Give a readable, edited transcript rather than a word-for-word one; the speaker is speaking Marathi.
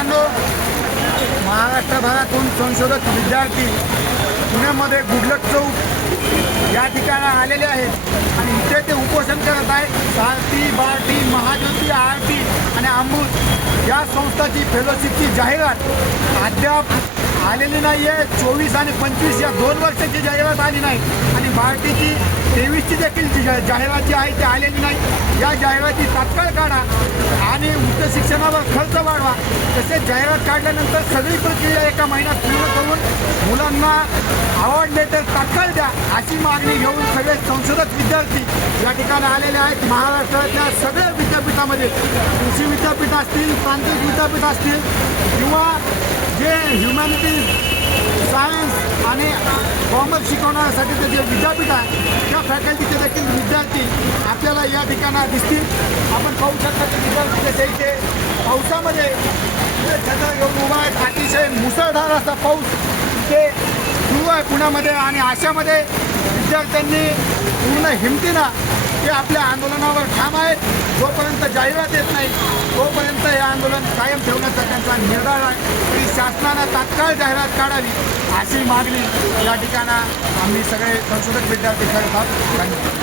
मित्रांनो, महाराष्ट्रभरातून संशोधक विद्यार्थी पुण्यामध्ये गुडलक चौक या ठिकाणी आलेले आहेत आणि इथे ते उपोषण करत आहेत। सारथी, बार्टी, महाज्योती, आरती आणि अमृत या संस्थाची फेलोशिपची जाहिरात अद्याप आलेली नाही आहे। 24 आणि 25 या 2 वर्षाची जाहिरात आली नाही आणि बार्टीची 23ची देखील जी जाहिरात जी आहे ती आलेली नाही। या जाहिराती तात्काळ काढा आणि उच्च शिक्षणावर खर्च वाढवा। तसेच जाहिरात काढल्यानंतर सगळी प्रक्रिया एका महिन्यात पूर्ण करून मुलांना अवॉर्ड लेटर तात्काळ द्या, अशी मागणी घेऊन सगळे संशोधक विद्यार्थी या ठिकाणी आलेले आहेत। महाराष्ट्रातल्या सगळ्या विद्यापीठामध्ये, कृषी विद्यापीठ असतील, तांत्रिक विद्यापीठ असतील किंवा जे ह्युमॅनिटीज, सायन्स आणि कॉमर्स शिकवण्यासाठीचे जे विद्यापीठ आहे त्या फॅकल्टीचे देखील विद्यार्थी आपल्याला या ठिकाणी दिसतील। आपण पाहू शकता की विद्यार्थी जसे इथे पावसामध्ये छत्र घेऊन उभा आहेत। अतिशय मुसळधार असा पाऊस इथे सुरू आहे पुण्यामध्ये आणि अशामध्ये विद्यार्थ्यांनी पूर्ण हिमतीनं ते आपल्या आंदोलनावर ठाम आहेत। जोपर्यंत जाहिरात येत नाही तोपर्यंत हे आंदोलन कायम ठेवण्याचा त्यांचा निर्धार आहे। की शासनानं तात्काळ जाहिरात काढावी अशी मागणी या ठिकाणी आम्ही सगळे संशोधक विद्यार्थी करत आहोत। धन्यवाद।